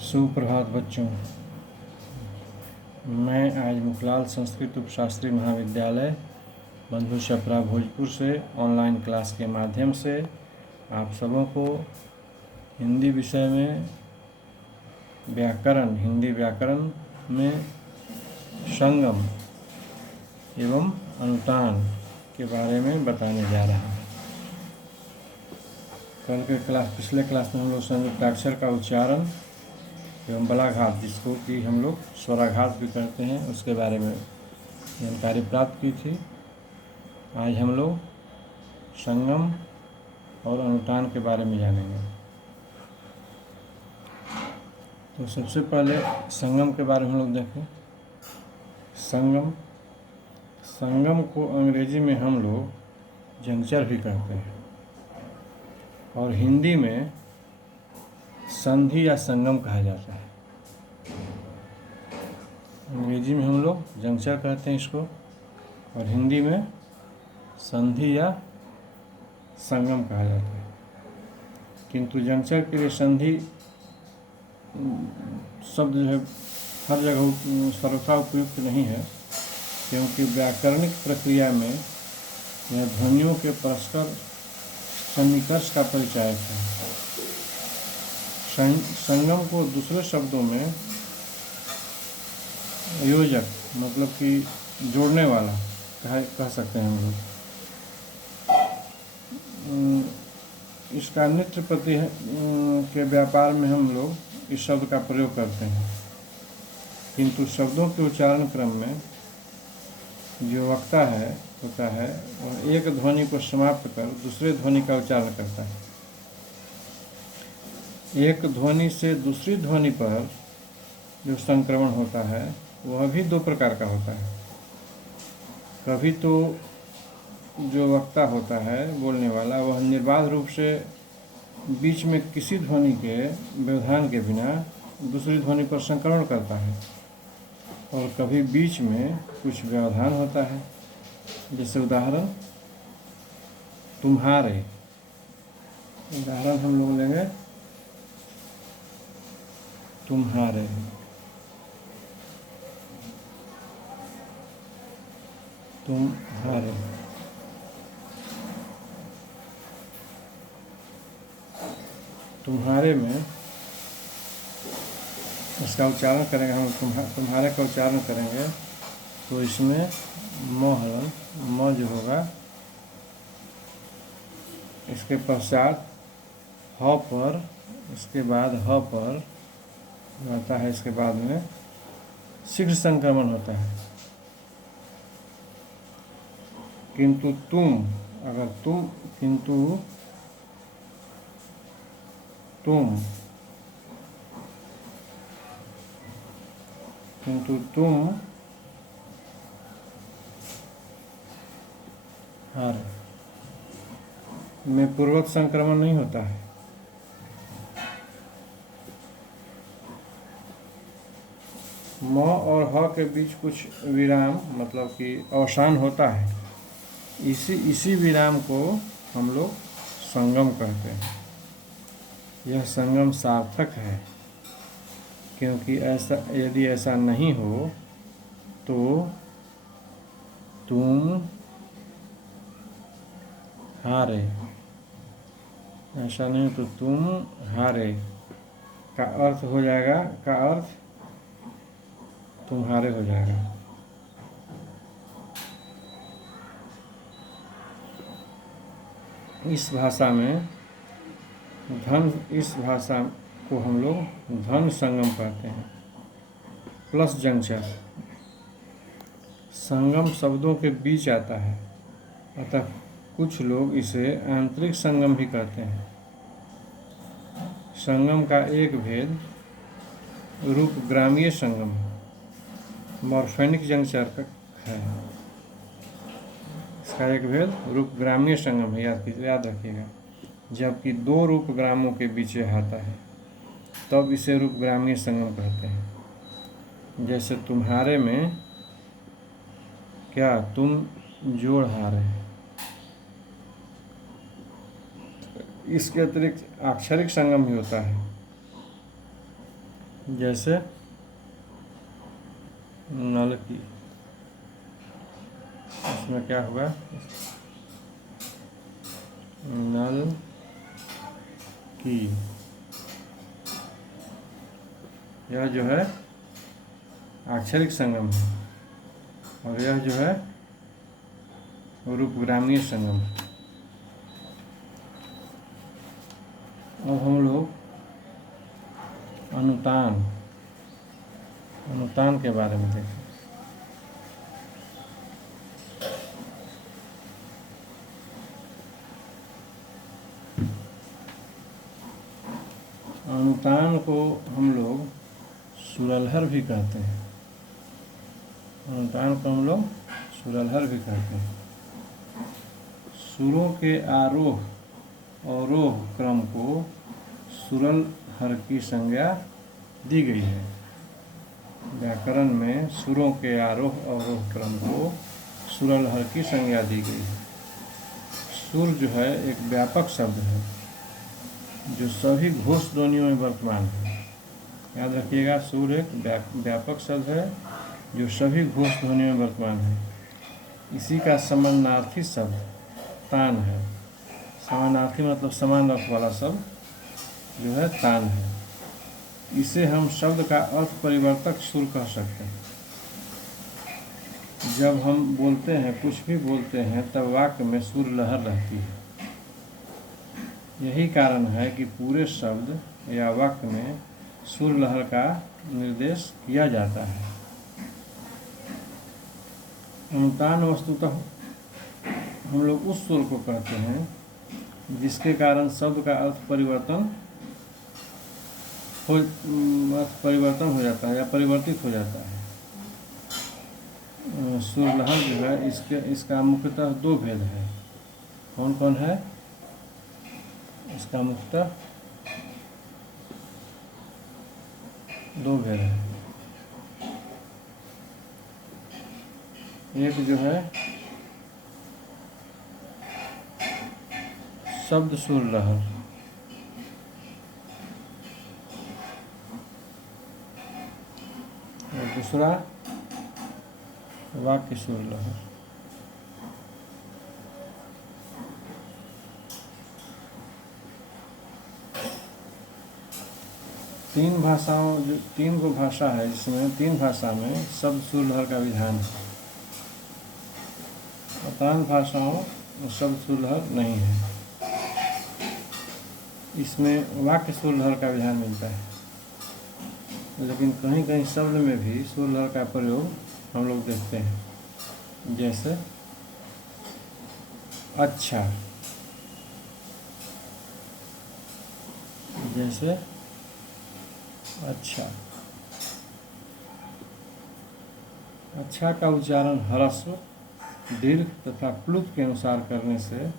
सुप्रभात बच्चों। मैं आज मुखलाल संस्कृत उपशास्त्री महाविद्यालय बंधु छपरा भोजपुर से ऑनलाइन क्लास के माध्यम से आप सबों को हिंदी विषय में हिंदी व्याकरण में संगम एवं अनुतान के बारे में बताने जा रहा हूँ। पिछले क्लास में हम लोग संयुक्ताक्षर का उच्चारण एवं बलाघात, जिसको कि हम लोग स्वराघात भी कहते हैं, उसके बारे में जानकारी प्राप्त की थी। आज हम लोग संगम और अनुतान के बारे में जानेंगे। तो सबसे पहले संगम के बारे में हम लोग देखें। संगम को अंग्रेजी में हम लोग जंक्चर भी कहते हैं और हिंदी में संधि या संगम कहा जाता है। अंग्रेजी में हम लोग जंक्चर कहते हैं इसको और हिंदी में संधि या संगम कहा जाता है। किंतु जंक्चर के लिए संधि शब्द जो है हर जगह सर्वथा उपयुक्त नहीं है, क्योंकि व्याकरणिक प्रक्रिया में यह ध्वनियों के परस्पर सन्निकर्ष का परिचायक है। संगम को दूसरे शब्दों में योजक, मतलब कि जोड़ने वाला कह सकते हैं हम लोग। इसका नृत्य प्रति के व्यापार में हम लोग इस शब्द का प्रयोग करते हैं, किंतु शब्दों के उच्चारण क्रम में जो वक्ता होता है वह एक ध्वनि को समाप्त कर दूसरे ध्वनि का उच्चारण करता है। एक ध्वनि से दूसरी ध्वनि पर जो संक्रमण होता है वह भी दो प्रकार का होता है। कभी तो जो वक्ता होता है, बोलने वाला, वह निर्बाध रूप से बीच में किसी ध्वनि के व्यवधान के बिना दूसरी ध्वनि पर संक्रमण करता है, और कभी बीच में कुछ व्यवधान होता है। जैसे उदाहरण तुम्हारे, उदाहरण हम लोग लेंगे तुम्हारे। तुम्हारे तुम्हारे में इसका उच्चारण करेंगे हम, तुम्हारे का उच्चारण करेंगे तो इसमें म जो होगा, इसके पश्चात ह पर, इसके बाद ह पर आता है, इसके बाद में शीघ्र संक्रमण होता है। किंतु तुम, अगर तुम, किंतु तुम हार में पूर्वक संक्रमण नहीं होता है। म और ह के बीच कुछ विराम, मतलब कि अवसान होता है। इसी विराम को हम लोग संगम कहते हैं। यह संगम सार्थक है, क्योंकि यदि ऐसा नहीं हो तो तुम हारे, ऐसा नहीं तो तुम हारे का अर्थ हो जाएगा, का अर्थ तुम्हारे हो जाएगा। इस भाषा को हम लोग धन संगम कहते हैं, प्लस जंक्चर। संगम शब्दों के बीच आता है, अतः कुछ लोग इसे आंतरिक संगम भी कहते हैं। संगम का एक भेद रूपग्रामीय संगम, मॉर्फेमिक जंक्चर है। इसका एक भेद रूपग्रामीय संगम है, याद रखिएगा। जबकि दो रूपग्रामों के बीच आता है तब इसे रूपग्रामीय संगम कहते हैं। जैसे तुम्हारे में क्या, तुम जोड़ हारे। इसके अतिरिक्त अक्षरिक संगम भी होता है। जैसे नल की, इसमें क्या होगा, नल की, यह जो है अक्षरिक संगम है और यह जो है रूपग्रामीय संगम है। अब हम लोग अनुतान के बारे में देखें। अनुतान को हम लोग सुरलहर भी कहते हैं। अनुतान को हम लोग सुरलहर भी कहते हैं। सुरों के आरोह अवरोह क्रम को सुरलहर की संज्ञा दी गई है। व्याकरण में सुरों के आरोह अवरोह क्रम को सुरलहर की संज्ञा दी गई है। सुर जो है एक व्यापक शब्द है जो सभी घोष ध्वनियों में वर्तमान है। याद रखिएगा, सुर एक व्यापक शब्द है जो सभी घोष ध्वनियों में वर्तमान है। इसी का समानार्थी शब्द तान है। समानार्थी मतलब समान अर्थ वाला शब्द जो है तान है। इसे हम शब्द का अर्थ परिवर्तक सुर कह सकते हैं। जब हम बोलते हैं, कुछ भी बोलते हैं, तब वाक्य में सुर लहर रहती है। यही कारण है कि पूरे शब्द या वाक्य में सुर लहर का निर्देश किया जाता है। अनुतान वस्तुतः हम लोग उस सुर को कहते हैं जिसके कारण शब्द का अर्थ परिवर्तन हो जाता है या परिवर्तित हो जाता है। सुर लहर जो है इसका मुख्यतः दो भेद है। कौन कौन है? इसका मुख्यतः दो भेद है। एक जो है शब्द सुर लहर, और दूसरा वाक्य सुर लहर। तीन गो भाषा है जिसमें तीन भाषा में शब्द सुर लहर का विधान है। अतान भाषाओं में शब्द सुर लहर नहीं है। इसमें वाक्य सुर लहर का विधान मिलता है, लेकिन कहीं कहीं शब्द में भी सुर लहर का प्रयोग हम लोग देखते हैं। जैसे अच्छा, जैसे अच्छा। अच्छा का उच्चारण ह्रस्व, दीर्घ तथा प्लुत के अनुसार करने से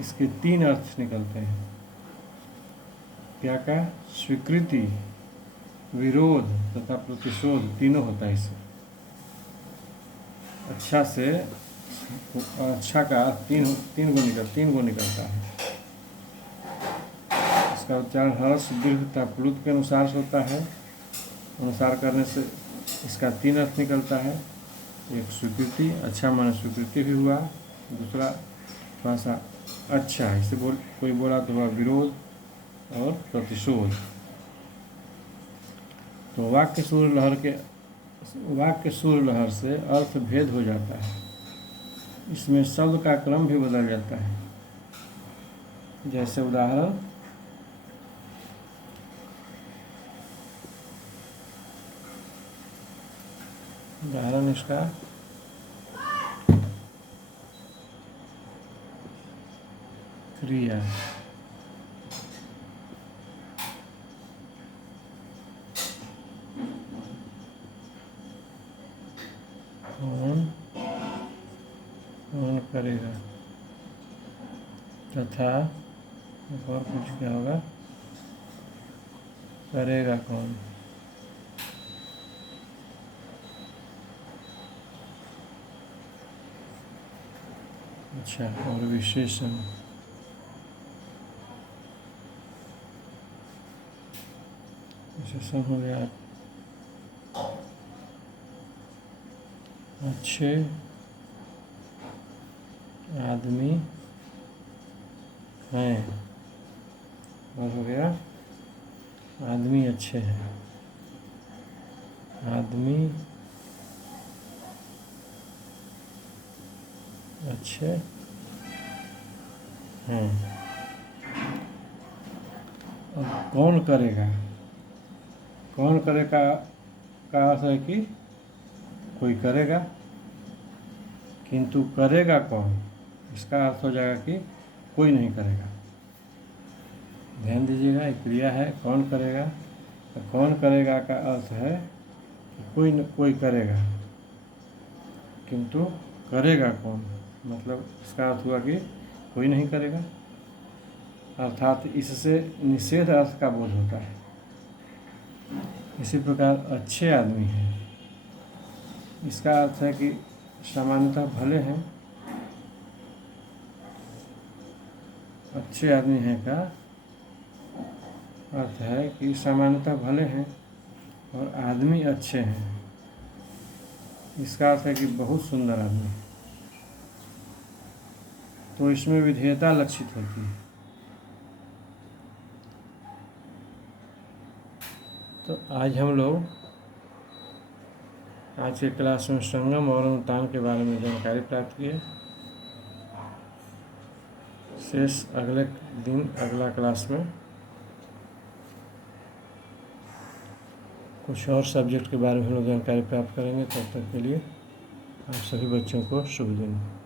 इसके तीन अर्थ निकलते हैं। क्या क्या? स्वीकृति, विरोध तथा प्रतिशोध तीनों होता है इससे। अच्छा से अच्छा का तीन गो निकलता है। इसका उच्चारण ह्रस्व, दीर्घ तथा प्लुत के अनुसार से होता है। अनुसार करने से इसका तीन अर्थ निकलता है। एक स्वीकृति, अच्छा माने स्वीकृति भी हुआ। दूसरा थोड़ा सा अच्छा, इसे कोई बोला तो हुआ विरोध और प्रतिशोध। तो वाक्य सुर लहर से अर्थ भेद हो जाता है। इसमें शब्द का क्रम भी बदल जाता है। जैसे उदाहरण, इसका क्रिया, कौन करेगा, तथा और कुछ क्या होगा, करेगा कौन। अच्छा, और विशेषण, विशेषण हो गया अच्छे आदमी हैं। और हो गया आदमी अच्छे हैं। आदमी अच्छे हैं। अब कौन करेगा? कौन करेगा का अर्थ है कि कोई करेगा, किंतु करेगा कौन, इसका अर्थ हो जाएगा कि कोई नहीं करेगा। ध्यान दीजिएगा, एक क्रिया है कौन करेगा, तो कौन करेगा का अर्थ है कि कोई करेगा, किंतु करेगा कौन, मतलब इसका अर्थ हुआ कि कोई नहीं करेगा, अर्थात इससे निषेध अर्थ का बोध होता है। इसी प्रकार अच्छे आदमी हैं, इसका अर्थ है कि सामान्यतः भले हैं। अच्छे आदमी हैं का अर्थ है कि सामान्यतः भले हैं और आदमी अच्छे हैं, इसका अर्थ है कि बहुत सुंदर आदमी। तो इसमें विधेयता लक्षित होती है। तो आज हम लोग आज के क्लास में संगम और अनुतान के बारे में जानकारी प्राप्त किए। शेष अगले दिन अगला क्लास में कुछ और सब्जेक्ट के बारे में हम लोग जानकारी प्राप्त करेंगे। तब तक के लिए आप सभी बच्चों को शुभ दिन।